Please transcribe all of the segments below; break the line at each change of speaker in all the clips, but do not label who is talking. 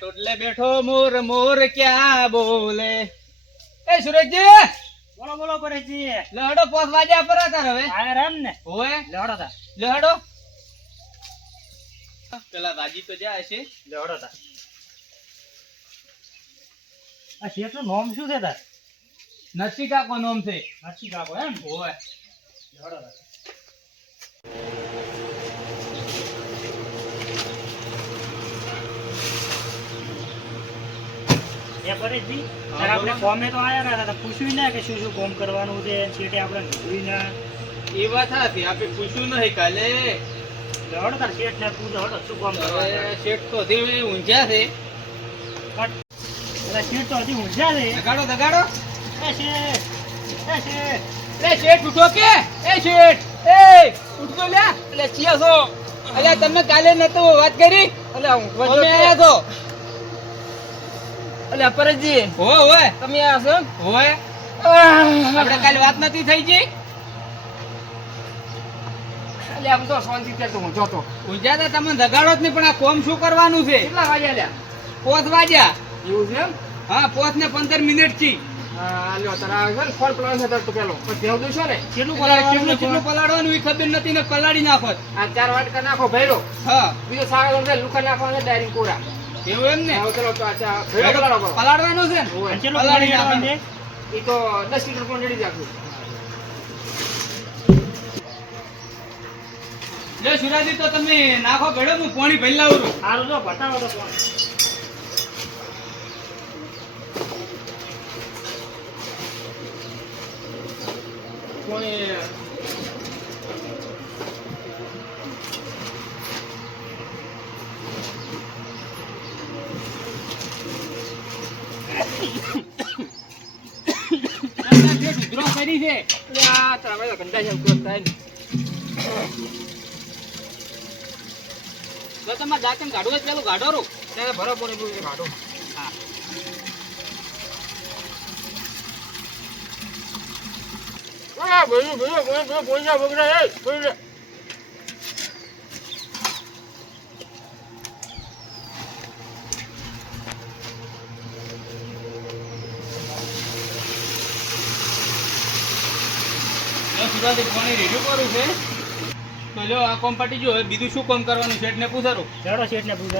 ટોટલે બેઠો મોર મોર ક્યાં બોલે? એ સુરજજી
બોલો બોલો પરેશજી
લહડો પોસ વાજ્યા પર હતા હવે.
આયા રામ ને
ઓય
લહડો તા
લહડો? પેલા રાજી તો જાય છે
લહડો તા આ શેઠનું નામ શું છે તાર?
નથી કાકો નામ છે.
હાચી કાકો એમ?
ઓય
લહડો તા એ પરેશજી
હા,
આપણે
બોલો.
તો આયા હતા પૂછ્યું ના કે શું શું કોમ કરવાનું છે શેઠે આપણે કીધું ના.
એ વાત હતી આપણે પૂછ્યું નહીં કાલે.
લેવડો તાર શેઠ ને પૂછો હડો શું કોમ કરવાનું
શેઠ તો હજી ઊંઝ્યા છે.
શેઠ તો હજી ઊંઝા છે.
દગાડો દગાડો.
એ શેઠ એ શેઠ.
એ શેઠ ઉઠો કે. એ શેઠ એ ઉઠજો લ્યા. એટલે ચિયા છો અલ્યા તમે કાલે નતો વાત કરી?
અલ્યા હું
અમે આયા તો
અલ્યા પરજી
હો હોય
તમે આ છો?
હોય આપણે કાલ વાત નથી થઈ જી
એટલે આમ તો શાંતિ ત્યાં તો ઊંઝો તો
ઊંઝ્યા તો તમે દગાડો જ નહીં પણ આ કોમ શું કરવાનું છે?
કેટલા વાગ્યા લ્યા?
પોત વાગ્યા.
એવું છે
હા પોત ને પંદર મિનિટથી. પલાળી નાખો
આ ચાર વાટકા નાખો ભૈરો
હા.
બીજો સાગર લુખા નાખવાના ડાયરી કોરા
એવું એમ ને?
ચલો તો
પલાળવાનું છે ને. પલાળી નાખવાનું
એ તો દસ લીટર પણ રેડી રાખું
જો સુરાજી તો તમે નાખો ભેડો હું પાણી ભરી લાવું છું.
સારું જો બતાવો તો કોણ
કોઈ કરી છે
આ ભાઈ ગંડા જેમ ઉપયોગ થાય ને
જો તમારે કાઢવું હોય તો પેલું કાઢો રો.
ત્યારે ભરો પોણી પૂરી કાઢો હા ભાઈ ભાઈ ભાઈ ભાઈ પોઈના બગડા એ પોઈના
સુરાજી પાણી રેડી કરું છે. તો જો આ કોમ પાટી જો બીજું શું કોમ કરવાનું શેઠ ને પૂછારો.
ચડો શેઠ ને પૂછો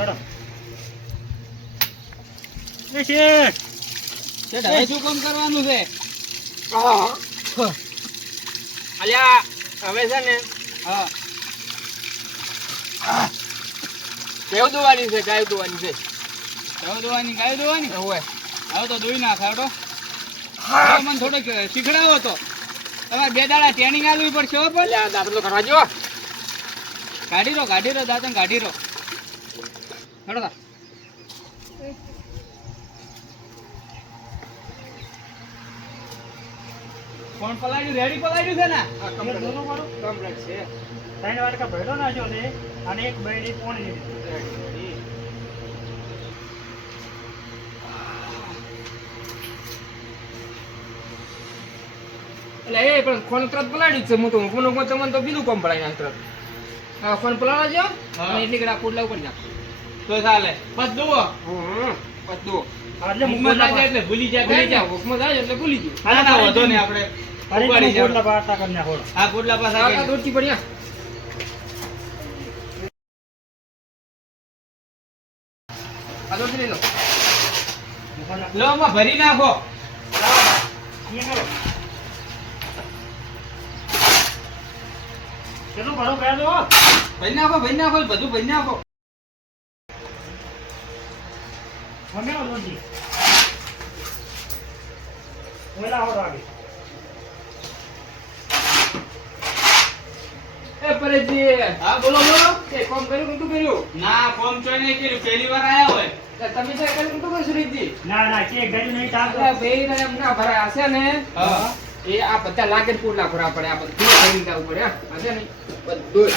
એ શેઠ!
શેઠ, હવે શું કોમ કરવાનું છે?
અલ્યા હવે છે ને
હા.
કેવું દોવાની છે ગાય દોવાની છે?
હવે દોવાની ગાય દોવાની?
હોય
હવે તો દોઈ નાખ હાડો મને થોડોક શીખડાવો તો. તમારે બે દાડા ટ્રેનિંગ આલવી પડશે હો પણ.
દાખલો કરવા જો.
કાઢી રો કાઢી રો દાદા કાઢી રો. હેડો કોણ પલાળ્યું? રેડી પલાળ્યું છે ને?
કમ્પ્લીટ કમ્પ્લીટ છે. ત્રણ વાટકા ભેડો નાખ્યો છે અને એક બેડી પોણી એટલે એ પણ ફોન તરત પલાડ્યું છે. હું તો ફોન ઉપર તમને તો બીજું કોમ પડાવી નાખ તરત હા ફોન પલાળવા જો અને એટલી કડા કુડલા ઉપર નાખ.
તો ચાલે. બસ દુઓ
બસ દો
મુખમાં ના જાય એટલે ભૂલી જાય ભૂલી જાય.
ભૂખમાં જાય એટલે ભૂલી ગયું
હા ના વધો ને આપણે. ગોડલા પાસે
આ
આગળ.
દોડતી પડ્યા આ દોડતી લઈ લો.
ભરી નાખો.
કેટલું ભરો કહે દો
ભરી નાખો ભરી નાખો બધું ભરી નાખો
અમે લોજી ઓલા હોર આવી એ પરેશજી.
હા બોલો બોલો.
એ કોમ કર્યું કે તું કર્યું?
ના ફોન ચોય નહીં કર્યું. પહેલી વાર આયા હોય.
તમે છે કર્યું કે તું કર્યું સુરેશજી
ના ના ચેક ગયું નહીં
ને એમ ના ભરાય હશે ને.
હા.
એ આ બધા લાગે ને પૂરલા ભરવા પડે આ બધું ખરીદ લાવવું પડે હા હશે ને બધું.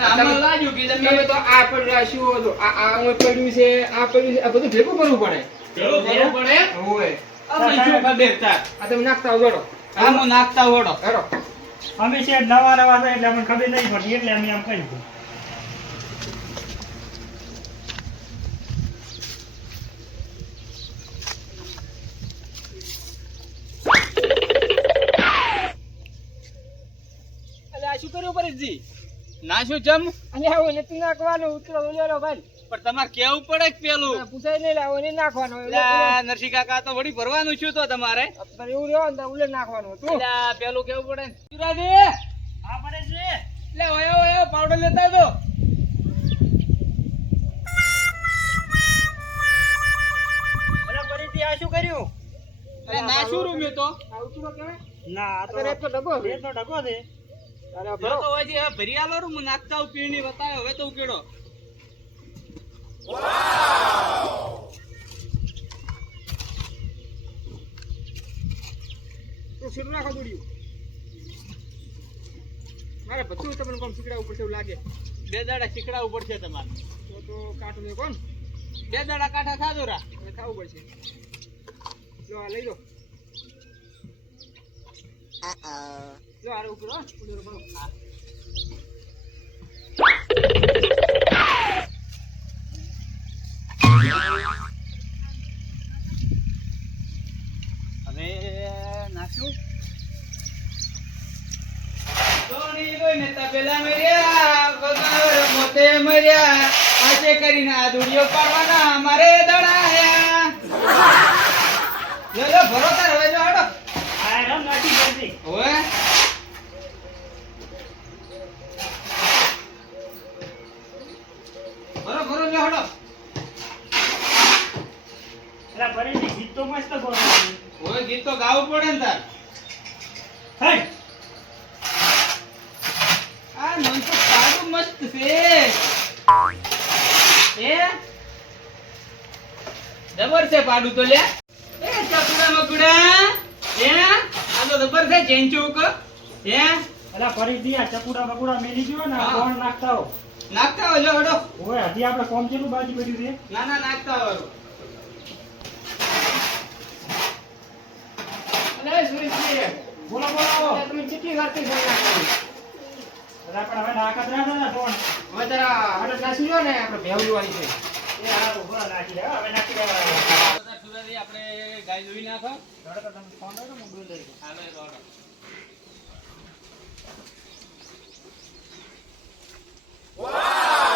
આમાં લાગ્યું કે
તમે
તમે
તો આ પડ્યા શું આ આ પડ્યું છે આ પડ્યું છે આ બધું ભેગું કરવું પડે.
પેલું કરવું પડે?
હોય
આપણે શું ખબર
આ તમે નાખતા આવડો
આ નાખતા હોડો.
હેડો.
અમે છે નવા નવા એટલે અમને ખબર નહીં પડતી એટલે અમે આમ કહી
ભરતજી નાશું જમ
અલ્યા હું નથી નાખવાનું ઉતરો ઉલેરો ભાઈ.
પણ તમારે કેવું પડે કે પેલું?
પૂછાય નહીં લાવો નહીં નાખવાનું.
નરસિંહ કાકા તો વળી ભરવાનું છું તો તમારે.
એવું રહ્યો ને ઉલે નાખવાનું હતું
પેલું કેવું પડે? ને.
હા પડે છે.
લે ઓયો ઓયો પાવડર લેતા આવજો.
અલા ફરીથી આ શું કર્યું?
અરે ના શું રૂમ્યું તો?
આ ઉતરો કે
ના આ તો
એટલો ડબ્બો છે.
રેતનો ઢગો છે.
અરે
જો હવે ભરી આલો હું નાખતા પીણી બતાવ્યો હવે તો ઉકેડો.
તો શીરું નાખો દોડ્યું મારે બધું તમને કોમ શીખડાવવું પડશે એવું લાગે.
બે દાડા શીખડાવવું પડશે તમારે.
તો તો કાઠું ને કોણ
બે દાડા કાંઠા ખાધો રા.
ખાવું પડશે. લો આ લઈ લો. લો આરે ઉપર હો
હવે સોની કોઈને તપેલા મર્યા વગર મોતે મર્યા. આજે કરીને આ દુડિયો પાડવાના મારે દડાયા. લો લો ભરો તાર હવે જો હાડો.
આ રમ નાખી ફરીથી
ભરો ભરો લો હાડો.
અલા ફરીથી ગીત તો મસ્ત બોલવાનું.
હવે ગીત તો ગાવું પડે ને તાર.
હે?
આ મન તો સારું મસ્ત છે. એ? જબર છે પાડું તો લે. એ ચકડા મકડા. એ? આ તો જબર છે ચેન્ચુક એ?
અલા ફરીથી આ ચકુડા બકુડા મેલી ગયો ને
હા.
કોણ નાખતા હો
નાખતા હોય હડો.
ઓય હજી આપણે કોમ કેટલું બાજુ કર્યું છે?
ના ના નાખતા હોય.
અલે સુરેશજી
બોલો બોલો
તમે કેટલી વારથી ફોન નાખો
પણ હવે નાખત ના થાય ને કોણ
હવે તારા હડો નાસી જો ને આપણે ભેવડી વાળી છે.
એ આ ઊભો નાખી દે હવે નાખી દેવા
સુરજી આપણે ગાય જોઈ નાખો.
તમે ફોન મોબાઈલ લઈ.
હાલો એ દોડો
વાહ